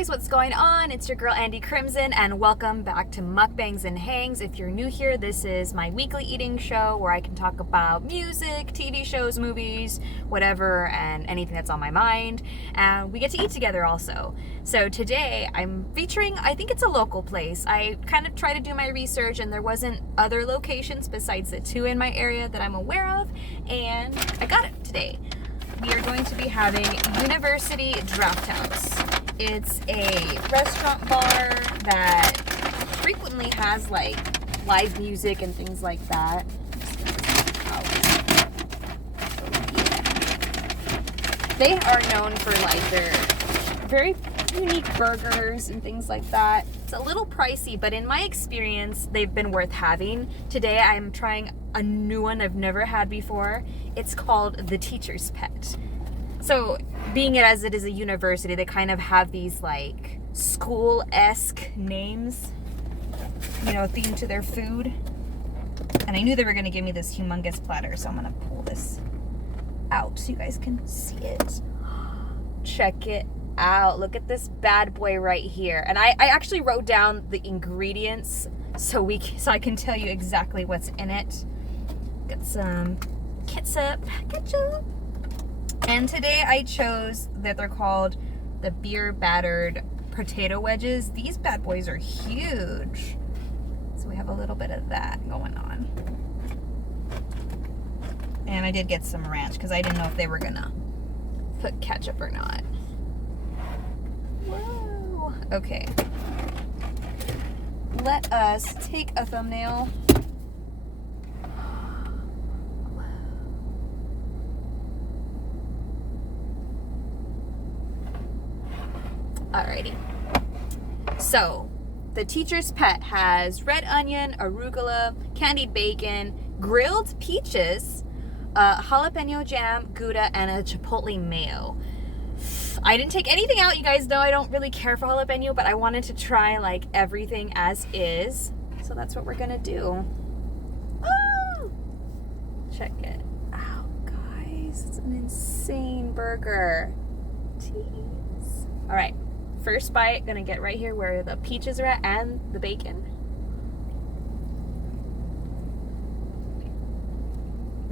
guys, what's going on? It's your girl Andy Crimson and welcome back to Mukbangs and Hangs. If you're new here, this is my weekly eating show where I can talk about music, TV shows, movies, whatever, and anything that's on my mind. And we get to eat together also. So today I'm featuring, I think it's a local place. I kind of tried to do my research and there wasn't other locations besides the two in my area that I'm aware of, and I got it today. We are going to be having University Drafthouse. It's a restaurant bar that frequently has like live music and things like that. They are known for like their very unique burgers and things like that. It's a little pricey, but in my experience, they've been worth having. Today I'm trying a new one I've never had before. It's called the Teacher's Pet. So, being it as it is a university, they kind of have these like school-esque names, you know, themed to their food. And I knew they were going to give me this humongous platter, so I'm going to pull this out so you guys can see it. Check it out. Look at this bad boy right here. And I actually wrote down the ingredients so I can tell you exactly what's in it. Got some ketchup. And today I chose that they're called the beer battered potato wedges. These bad boys are huge. So we have a little bit of that going on. And I did get some ranch because I didn't know if they were gonna put ketchup or not. Whoa. Okay. Let us take a thumbnail. Alrighty. So, the Teacher's Pet has red onion, arugula, candied bacon, grilled peaches, jalapeno jam, Gouda, and a chipotle mayo. I didn't take anything out. You guys know I don't really care for jalapeno, but I wanted to try like everything as is. So that's what we're gonna do. Oh! Check it out, guys. It's an insane burger. Jeez. Alright. First bite, gonna get right here where the peaches are at and the bacon.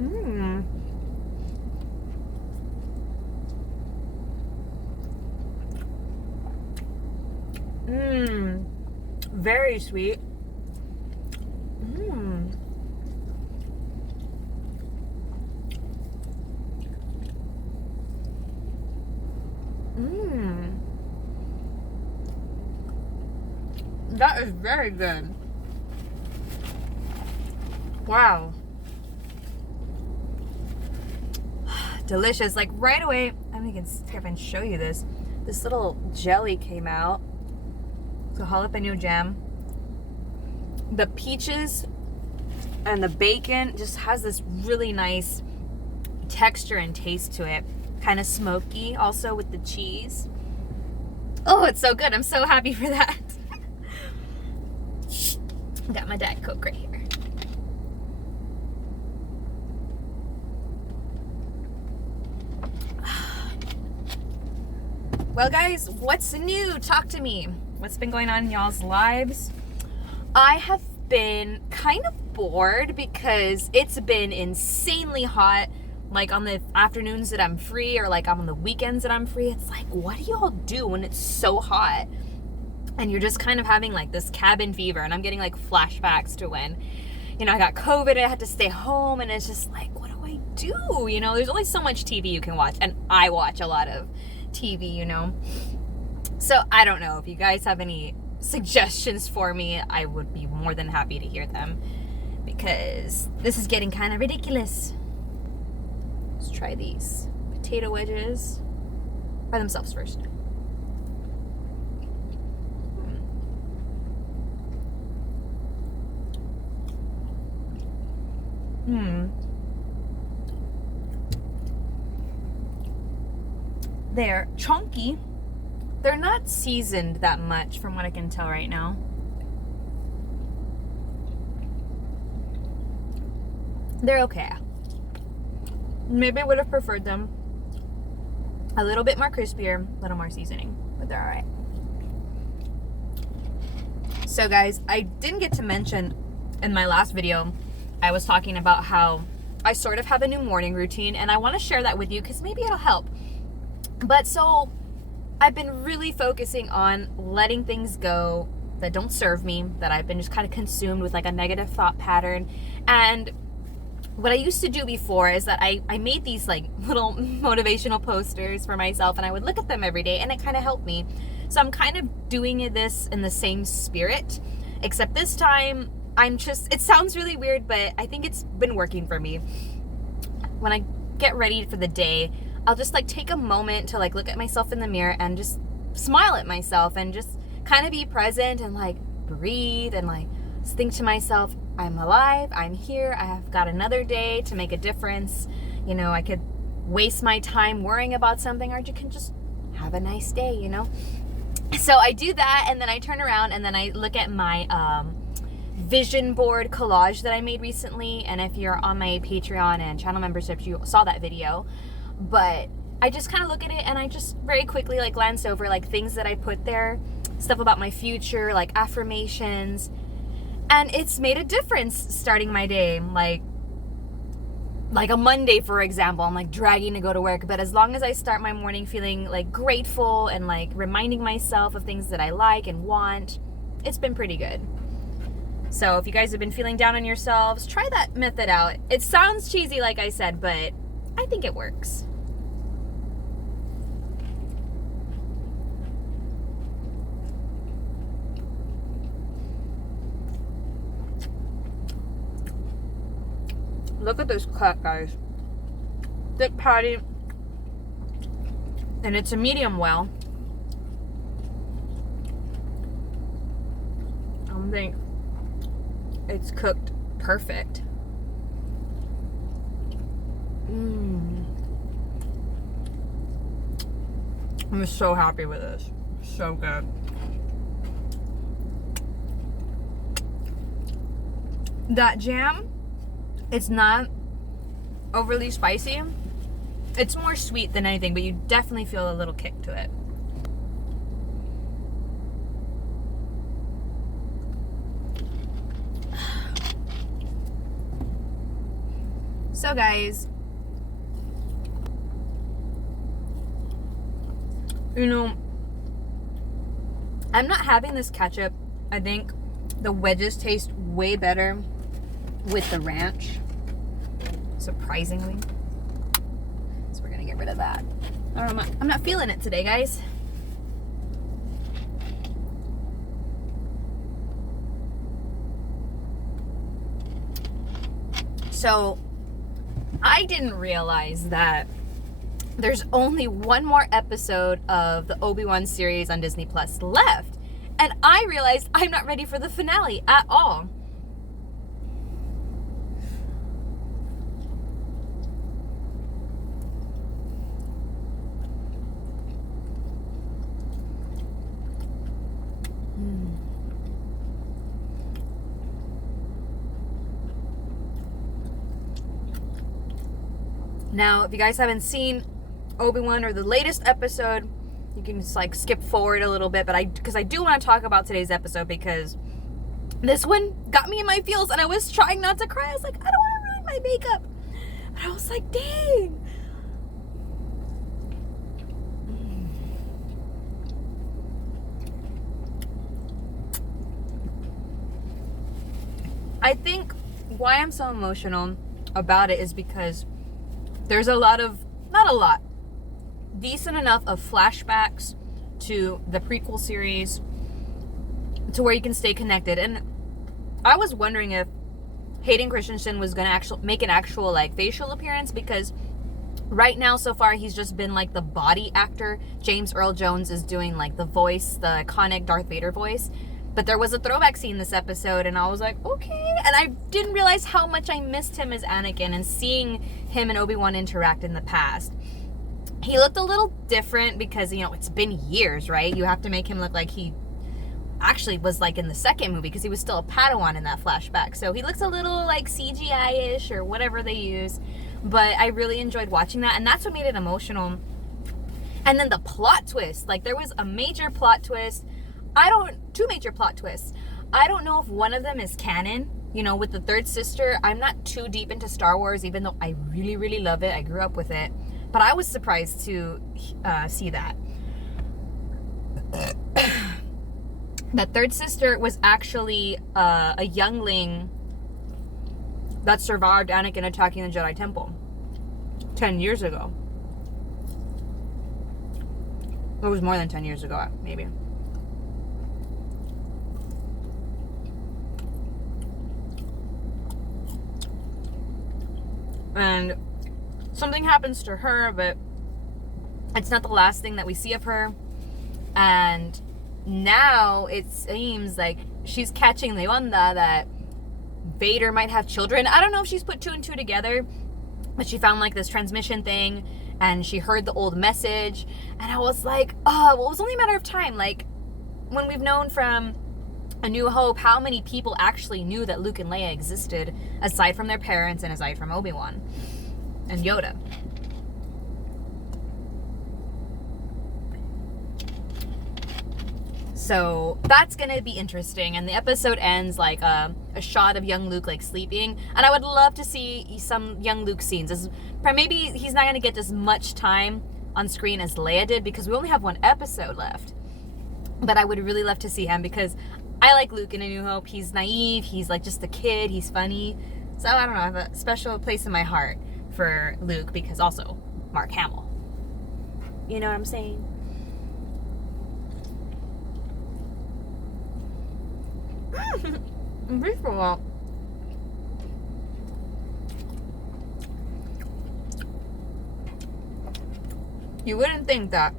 Mmm. Mmm. Very sweet. Mmm. Mmm. That is very good. Wow. Delicious. Like right away, I mean, I can see if I can show you this. This little jelly came out. So jalapeno jam. The peaches and the bacon just has this really nice texture and taste to it. Kind of smoky also with the cheese. Oh, it's so good. I'm so happy for that. Got my Diet Coke right here. Well, guys, what's new? Talk to me. What's been going on in y'all's lives? I have been kind of bored because it's been insanely hot. Like on the afternoons that I'm free or like on the weekends that I'm free. It's like, what do y'all do when it's so hot? And you're just kind of having like this cabin fever, and I'm getting like flashbacks to when, you know, I got COVID and I had to stay home, and it's just like, what do I do? You know, there's only so much TV you can watch, and I watch a lot of TV, you know. So I don't know if you guys have any suggestions for me. I would be more than happy to hear them because this is getting kind of ridiculous. Let's try these potato wedges by themselves first. They're chunky. They're not seasoned that much from what I can tell right now. They're okay. Maybe I would have preferred them a little bit more crispier, a little more seasoning, but they're all right. So guys, I didn't get to mention in my last video, I was talking about how I sort of have a new morning routine, and I want to share that with you because maybe it'll help. But so I've been really focusing on letting things go that don't serve me, that I've been just kind of consumed with like a negative thought pattern. And what I used to do before is that I made these like little motivational posters for myself, and I would look at them every day, and it kind of helped me. So I'm kind of doing this in the same spirit, except this time it sounds really weird, but I think it's been working for me. When I get ready for the day, I'll just like take a moment to like look at myself in the mirror and just smile at myself and just kind of be present and like breathe and like think to myself, I'm alive, I'm here, I have got another day to make a difference. You know, I could waste my time worrying about something, or you can just have a nice day, you know? So I do that, and then I turn around and then I look at my vision board collage that I made recently. And if you're on my Patreon and channel memberships, you saw that video. But I just kind of look at it, and I just very quickly like glance over like things that I put there, stuff about my future, like affirmations. And it's made a difference starting my day. Like a Monday, for example, I'm like dragging to go to work. But as long as I start my morning feeling like grateful and like reminding myself of things that I like and want, it's been pretty good. So if you guys have been feeling down on yourselves, try that method out. It sounds cheesy, like I said, but I think it works. Look at this cut, guys. Thick patty. And it's a medium well. I think it's cooked perfect. I'm so happy with this. So good. That jam, it's not overly spicy. It's more sweet than anything, but you definitely feel a little kick to it. So guys, you know, I'm not having this ketchup. I think the wedges taste way better with the ranch, surprisingly. So we're gonna get rid of that. I'm not feeling it today, guys. So I didn't realize that there's only one more episode of the Obi Wan series on Disney Plus left. And I realized I'm not ready for the finale at all. Now, if you guys haven't seen Obi-Wan or the latest episode, you can just like skip forward a little bit, but because I do want to talk about today's episode, because this one got me in my feels, and I was trying not to cry. I was like, I don't want to ruin my makeup. But I was like, dang. I think why I'm so emotional about it is because there's decent enough of flashbacks to the prequel series to where you can stay connected. And I was wondering if Hayden Christensen was going to make an actual like facial appearance, because right now so far he's just been like the body actor. James Earl Jones is doing like the voice, the iconic Darth Vader voice. But there was a throwback scene this episode, and I was like, okay. And I didn't realize how much I missed him as Anakin and seeing him and Obi-Wan interact in the past. He looked a little different because, you know, it's been years, right? You have to make him look like he actually was like in the second movie, because he was still a Padawan in that flashback. So he looks a little like CGI-ish or whatever they use. But I really enjoyed watching that, and that's what made it emotional. And then the plot twist. Like, there was a major plot twist. Two major plot twists. I don't know if one of them is canon. You know, with the third sister, I'm not too deep into Star Wars, even though I really, really love it. I grew up with it. But I was surprised to see that. That third sister was actually a youngling that survived Anakin attacking the Jedi Temple 10 years ago. It was more than 10 years ago, maybe. And something happens to her, but it's not the last thing that we see of her. And now it seems like she's catching the onda that Vader might have children. I don't know if she's put two and two together, but she found like this transmission thing and she heard the old message. And I was like, oh, well, it was only a matter of time. Like, when we've known from A New Hope how many people actually knew that Luke and Leia existed, aside from their parents and aside from Obi Wan and Yoda. So that's gonna be interesting, and the episode ends like a shot of young Luke like sleeping, and I would love to see some young Luke scenes. Maybe he's not gonna get as much time on screen as Leia did because we only have one episode left, but I would really love to see him because I like Luke in A New Hope. He's naive, he's like just a kid, he's funny. So I don't know, I have a special place in my heart for Luke because also Mark Hamill. You know what I'm saying? First of all, you wouldn't think that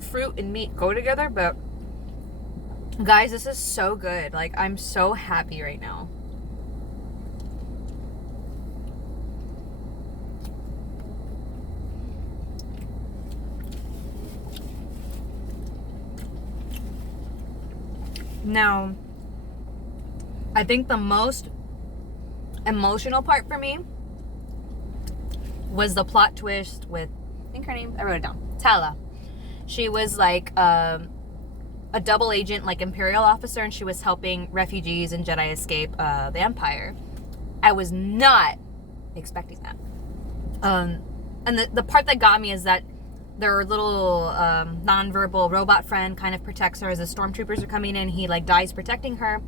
fruit and meat go together, but guys, this is so good. Like, I'm so happy right now. Now, I think the most emotional part for me was the plot twist with, I think her name, I wrote it down, Tala. She was like a double agent, like Imperial officer, and she was helping refugees and Jedi escape the Empire. I was not expecting that. And the part that got me is that their little non-verbal robot friend kind of protects her as the stormtroopers are coming in. He like dies protecting her.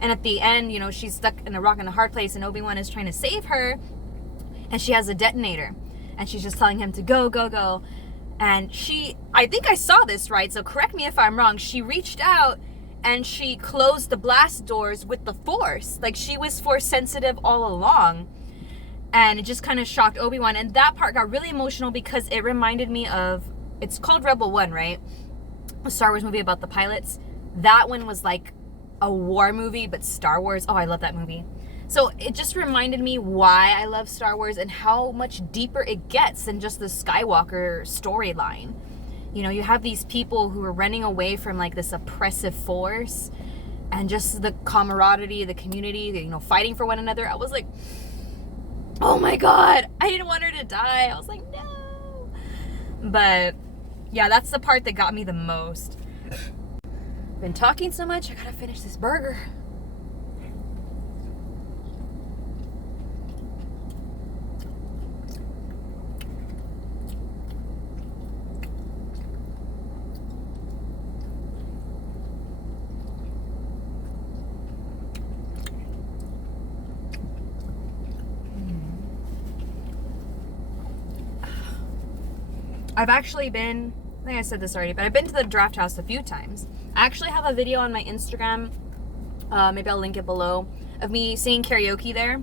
And at the end, you know, she's stuck in a rock and a hard place and Obi-Wan is trying to save her. And she has a detonator. And she's just telling him to go, go, go. And I think I saw this right, so correct me if I'm wrong. She reached out and she closed the blast doors with the Force. Like, she was Force sensitive all along. And it just kind of shocked Obi-Wan. And that part got really emotional because it reminded me of, it's called Rebel One, right? A Star Wars movie about the pilots. That one was like a war movie, but Star Wars. Oh, I love that movie. So it just reminded me why I love Star Wars and how much deeper it gets than just the Skywalker storyline. You know, you have these people who are running away from like this oppressive force and just the camaraderie, the community, you know, fighting for one another. I was like, oh my God, I didn't want her to die. I was like, no. But yeah, that's the part that got me the most. Been talking so much, I gotta finish this burger. I've actually been, I think I said this already, but I've been to the Drafthouse a few times. I actually have a video on my Instagram, maybe I'll link it below, of me singing karaoke there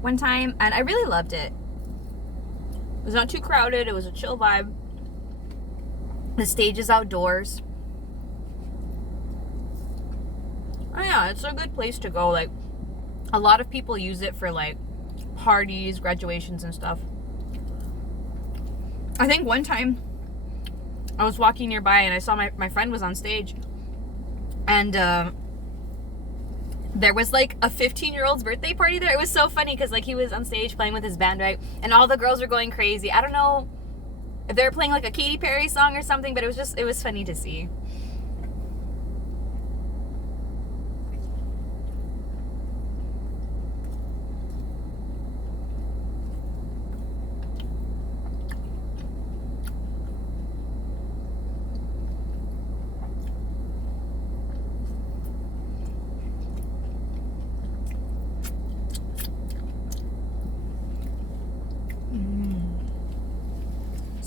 one time, and I really loved it. It was not too crowded, it was a chill vibe. The stage is outdoors. Oh yeah, it's a good place to go. Like, a lot of people use it for like parties, graduations and stuff. I think one time I was walking nearby and I saw my friend was on stage, and there was like a 15-year-old's birthday party there. It was so funny because like he was on stage playing with his band, right? And all the girls were going crazy. I don't know if they were playing like a Katy Perry song or something, but it was funny to see.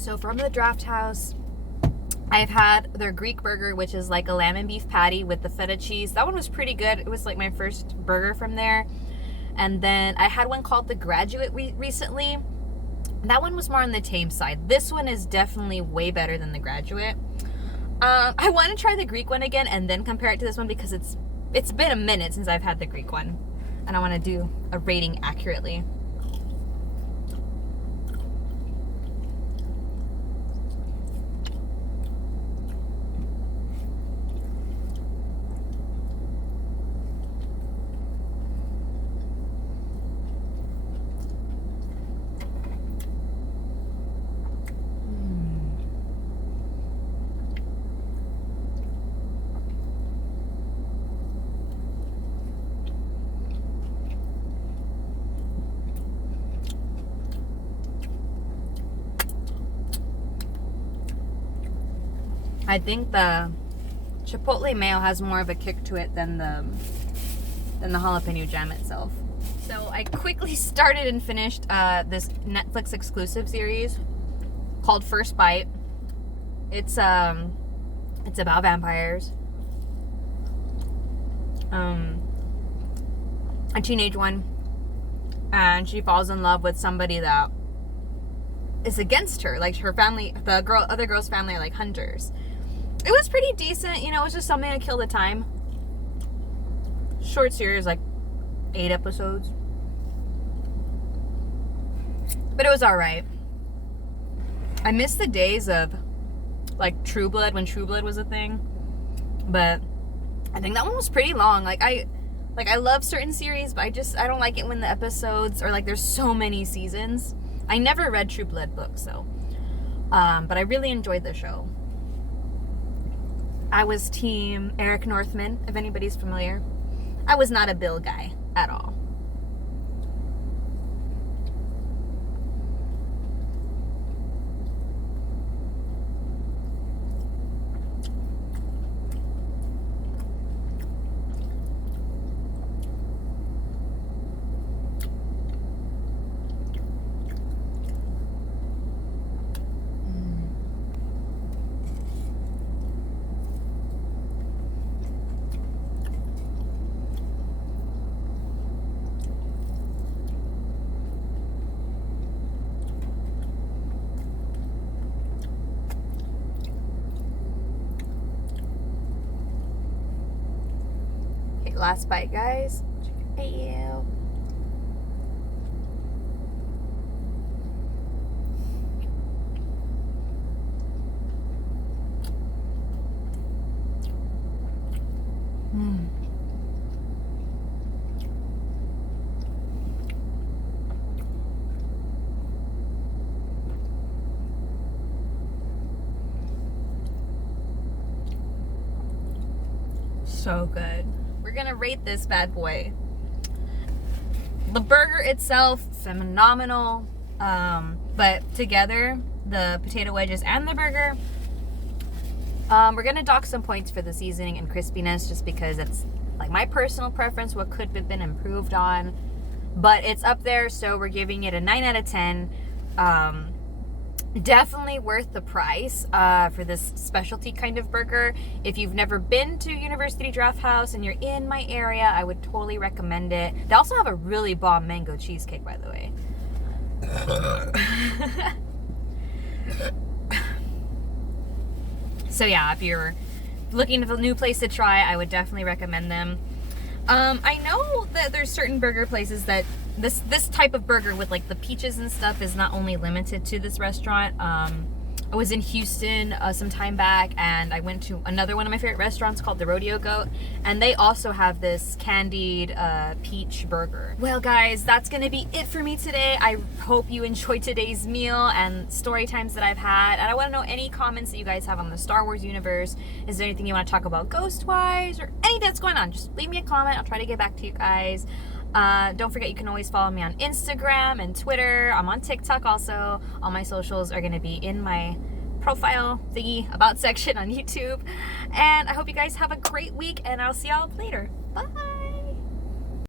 So from the Drafthouse, I've had their Greek burger, which is like a lamb and beef patty with the feta cheese. That one was pretty good. It was like my first burger from there. And then I had one called the Graduate recently. That one was more on the tame side. This one is definitely way better than the Graduate. I want to try the Greek one again and then compare it to this one because it's been a minute since I've had the Greek one. And I want to do a rating accurately. I think the Chipotle mayo has more of a kick to it than the jalapeno jam itself. So I quickly started and finished this Netflix exclusive series called First Bite. It's about vampires. A teenage one, and she falls in love with somebody that is against her. Like her family, other girl's family are like hunters. It was pretty decent, you know, it was just something to kill the time. Short series, like 8 episodes. But it was alright. I miss the days of like True Blood, when True Blood was a thing. But I think that one was pretty long. I love certain series, but I don't like it when the episodes are like there's so many seasons. I never read True Blood books, so but I really enjoyed the show. I was team Eric Northman, if anybody's familiar. I was not a Bill guy at all. Last bite, guys. Check it out. So good. We're gonna rate this bad boy. The burger itself, phenomenal. But together, the potato wedges and the burger, we're gonna dock some points for the seasoning and crispiness, just because it's like my personal preference, what could have been improved on. But it's up there, so we're giving it a 9 out of 10. Definitely worth the price for this specialty kind of burger. If you've never been to University Drafthouse and you're in my area, I would totally recommend it. They also have a really bomb mango cheesecake, by the way. So yeah, if you're looking for a new place to try, I would definitely recommend them. I know that there's certain burger places that this type of burger with like the peaches and stuff is not only limited to this restaurant. I was in Houston some time back, and I went to another one of my favorite restaurants called the Rodeo Goat, and they also have this candied peach burger. Well guys, that's gonna be it for me today. I hope you enjoyed today's meal and story times that I've had, and I want to know any comments that you guys have on the Star Wars universe. Is there anything you want to talk about ghost-wise, or anything that's going on? Just leave me a comment. I'll try to get back to you guys. Don't forget, you can always follow me on Instagram and Twitter. I'm on TikTok also. All my socials are going to be in my profile thingy about section on YouTube. And I hope you guys have a great week, and I'll see y'all later. Bye!